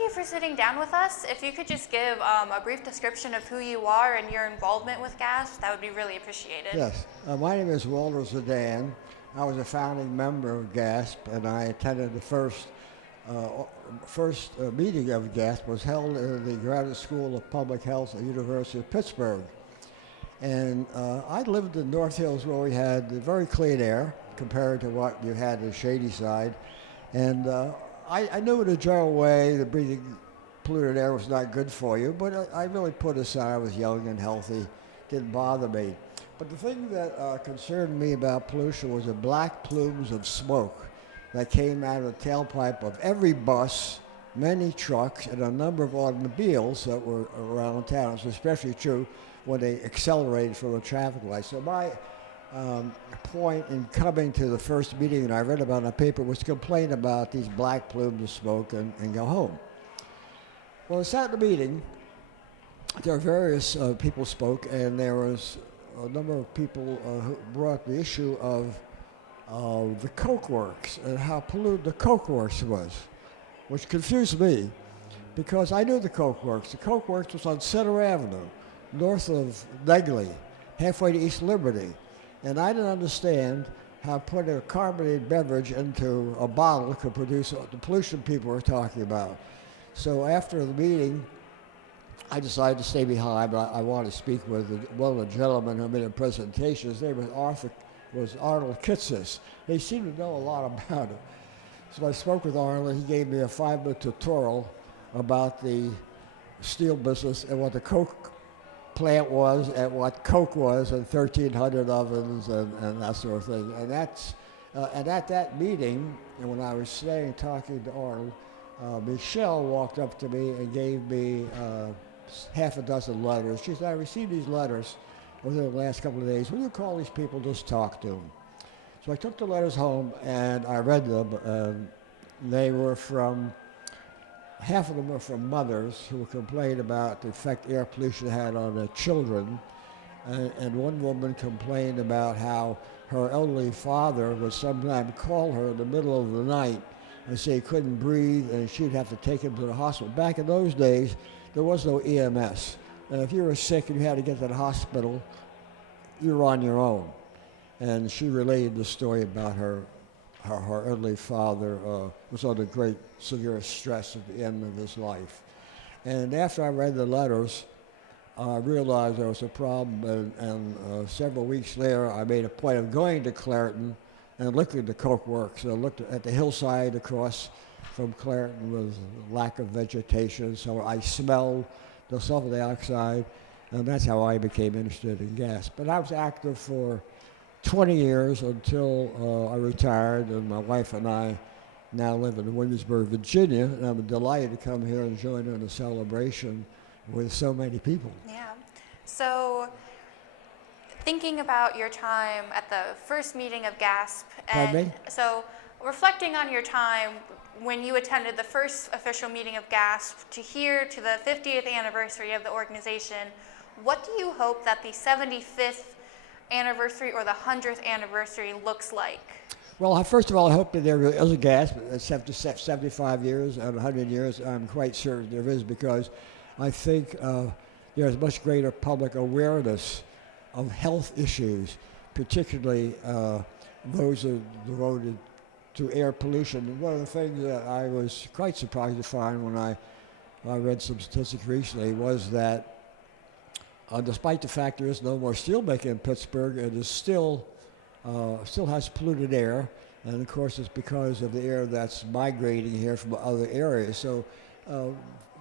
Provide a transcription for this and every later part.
you for sitting down with us. If you could just give a brief description of who you are and your involvement with GASP, that would be really appreciated. Yes, my name is Walter Zadan. I was a founding member of GASP, and I attended the first meeting of GASP was held in the Graduate School of Public Health at the University of Pittsburgh. And I lived in North Hills where we had very clean air compared to what you had in the shady side. And I knew in a general way that breathing polluted air was not good for you, but I really put aside. I was young and healthy. Didn't bother me. But the thing that concerned me about pollution was the black plumes of smoke that came out of the tailpipe of every bus, many trucks, and a number of automobiles that were around town. It was especially true when they accelerated from a traffic light. So my point in coming to the first meeting that I read about in the paper was to complain about these black plumes of smoke and go home. Well, at the meeting, there were various people spoke, and there was a number of people who brought the issue of the coke works and how polluted the coke works was, which confused me because I knew the coke works. The coke works was on Center Avenue, north of Negley, halfway to East Liberty. And I didn't understand how putting a carbonated beverage into a bottle could produce the pollution people were talking about. So after the meeting, I decided to stay behind, but I wanted to speak with one of the gentlemen who made a presentation. His name was Arnold Kitsis. He seemed to know a lot about it. So I spoke with Arnold. He gave me a 5-minute tutorial about the steel business and what the coke plant was and what coke was and 1,300 ovens and that sort of thing. And at that meeting, and when I was staying talking to Arnold, Michelle walked up to me and gave me half a dozen letters. She said, I received these letters within the last couple of days. Will you call these people, just talk to them? So I took the letters home and I read them. They were half of them were from mothers who complained about the effect air pollution had on their children. And one woman complained about how her elderly father would sometimes call her in the middle of the night and say he couldn't breathe and she'd have to take him to the hospital. Back in those days, there was no EMS. And if you were sick and you had to get to the hospital, you were on your own. And she related the story about her elderly father was under great severe stress at the end of his life. And after I read the letters, I realized there was a problem, and several weeks later, I made a point of going to Clairton and looking at the coke works. I looked at the hillside across from Clairton with lack of vegetation, so I smelled the sulfur dioxide, and that's how I became interested in gas. But I was active for 20 years until I retired, and my wife and I now live in Williamsburg, Virginia, and I'm delighted to come here and join in the celebration with so many people. Yeah. So, thinking about your time at the first meeting of GASP, and so reflecting on your time when you attended the first official meeting of GASP to the 50th anniversary of the organization, what do you hope that the 75th anniversary or the 100th anniversary looks like? Well, first of all, I hope that there really is a GASP. After 75 years and 100 years, I'm quite certain there is, because I think there's much greater public awareness of health issues, particularly those that are devoted to air pollution. And one of the things that I was quite surprised to find when I read some statistics recently was that despite the fact there is no more steelmaking in Pittsburgh, it is still has polluted air, and of course it's because of the air that's migrating here from other areas. So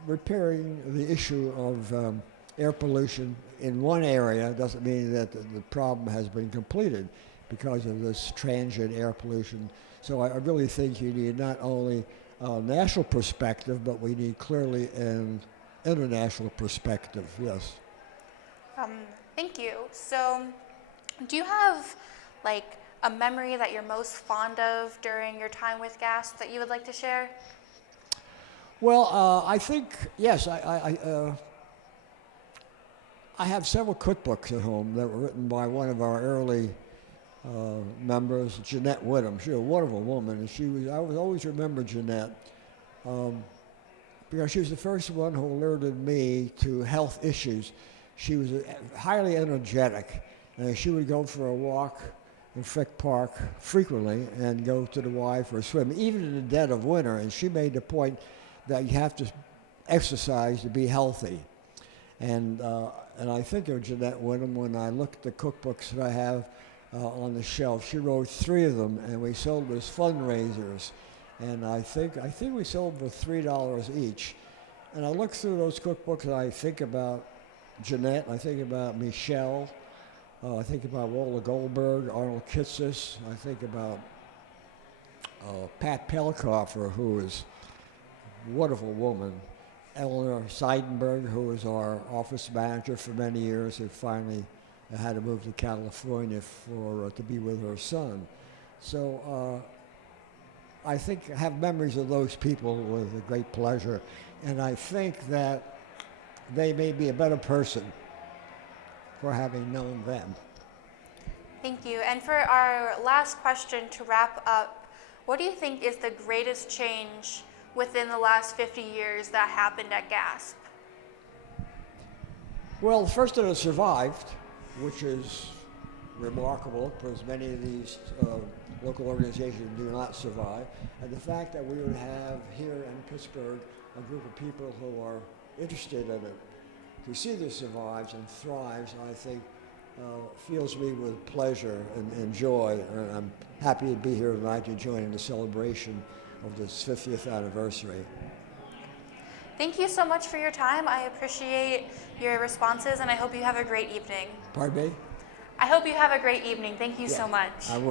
repairing the issue of air pollution in one area doesn't mean that the problem has been completed because of this transient air pollution. So I really think you need not only a national perspective, but we need clearly an international perspective, yes. Thank you. So do you have a memory that you're most fond of during your time with GASP that you would like to share? Well, I think, yes, I have several cookbooks at home that were written by one of our early members, Jeanette Whittam. She was a wonderful woman, and I always remember Jeanette. because she was the first one who alerted me to health issues. She was highly energetic. She would go for a walk in Frick Park frequently and go to the Y for a swim, even in the dead of winter. And she made the point that you have to exercise to be healthy. And I think of Jeanette Wyndham when I look at the cookbooks that I have on the shelf. She wrote 3 of them, and we sold them as fundraisers. And I think we sold for $3 each. And I look through those cookbooks and I think about Jeanette, I think about Michelle, I think about Walter Goldberg, Arnold Kitsis, I think about Pat Pelkoffer, who is a wonderful woman, Eleanor Seidenberg, who was our office manager for many years, who finally had to move to California to be with her son. So I think I have memories of those people with a great pleasure, and I think that they made me a better person for having known them. Thank you. And for our last question to wrap up, what do you think is the greatest change within the last 50 years that happened at GASP? Well, first that it survived, which is remarkable because many of these local organizations do not survive. And the fact that we would have here in Pittsburgh a group of people who are interested in it, to see this survives and thrives, I think fills me with pleasure and joy. And I'm happy to be here tonight to join in the celebration of this 50th anniversary. Thank you so much for your time. I appreciate your responses, and I hope you have a great evening. Pardon me? I hope you have a great evening. Thank you so much. I will.